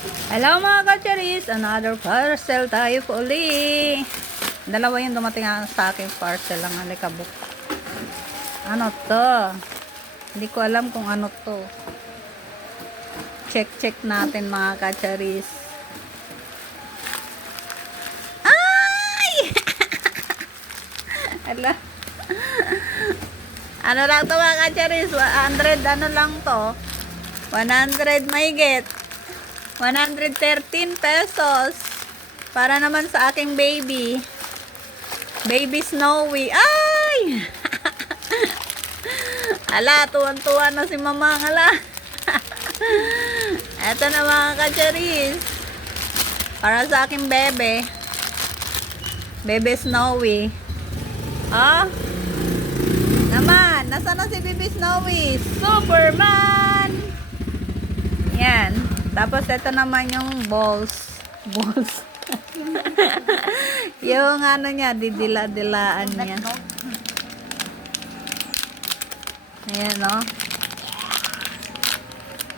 Hello mga kacharis, another parcel tayo po uli. Dalawa yung dumating sa aking parcel ang alikabok. Ano to? Hindi ko alam kung ano to. Check natin mga kacharis. Ay! Ala. Ano lang to mga kacharis? 100 ano lang to? 100 mahigit. 113 pesos. Para naman sa aking baby. Baby Snowy. Ay! Ala, tuwan-tuwa na si mama. Ala. Eto na mga kacharis. Para sa aking bebe. Bebe Snowy. Ah? Naman, nasa na si Baby Snowy? Superman! Yan. Tapos, ito naman yung balls. Balls. Yung ano niya, didila-dilaan niya. Ayan, no?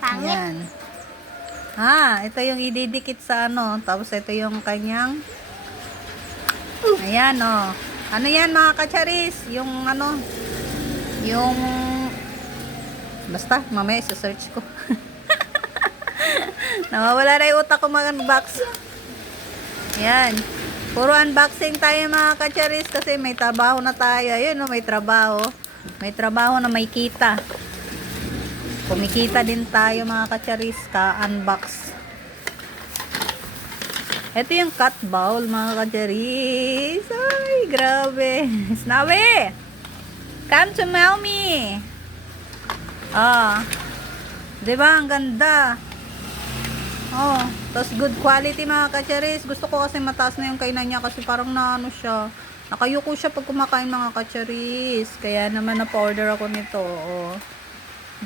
Ayan. Ito yung ididikit sa ano. Tapos, ito yung kanyang ayan, no? Ano yan, mga kacharis? Yung ano, yung basta, mamaya isa-search ko. Nawawala na yung utak ko mag-unbox. Yan. Puro unboxing tayo mga kacharis kasi may trabaho na tayo. Ayun no, may trabaho. May trabaho na may kita. Kumikita din tayo mga kacharis ka-unbox. Ito yung cat bowl mga kacharis. Ay, grabe. Snowy! Come to mommy! Diba? Ang ganda. Tapos good quality mga kacharis. Gusto ko kasi mataas na yung kainan niya kasi parang naano siya. Nakayuko siya pag kumakain mga kacharis. Kaya naman na-order ako nito.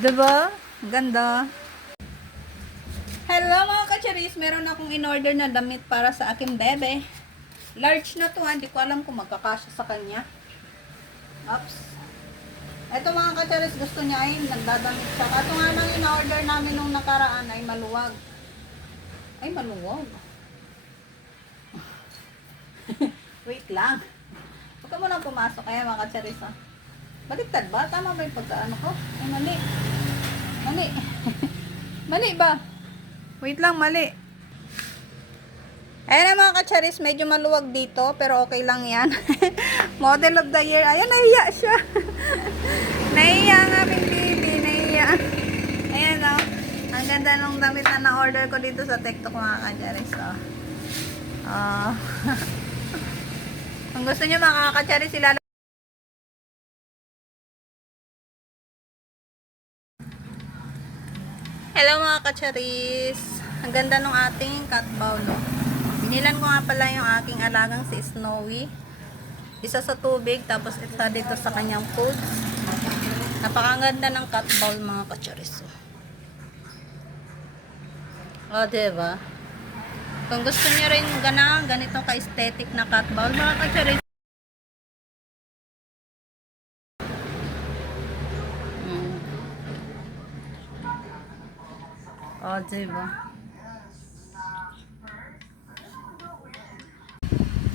Diba? Ganda. Hello mga kacharis. Meron akong in-order na damit para sa aking bebe. Large na to. Hindi ko alam kung magkakasya sa kanya. Oops. Ito mga kacharis, gusto niya ay nagdadamit siya. Ito nga nang in-order namin nung nakaraan ay maluwag. Ay, maluwag. Wait lang. Huwag ka muna pumasok kaya mga kacharis. Baliktad ba? Tama ba yung pagkaano ko? Ay, mali. Mali. Mali ba? Wait lang, mali. Ayan na mga kacharis, medyo maluwag dito, pero okay lang yan. Model of the year. Ayan, nahiya siya. Nahiya ang aming baby. Nahiya. Ayan o. Ang ganda nung damit na na-order ko dito sa TikTok mga kacharis. Kung gusto nyo mga kacharis, hello mga kacharis. Ang ganda nung ating cat bowl. Binilan ko nga pala yung aking alagang si Snowy. Isa sa tubig, tapos isa dito sa kanyang foods. Napakaganda ng cat bowl mga kacharis. Diba? Kung gusto niyo rin ganitong ka-aesthetic na cat bowl mga kacharis. Diba?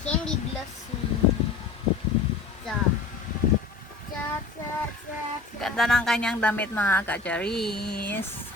Candy blossom. Ganda ng kanyang damit mga kacharis.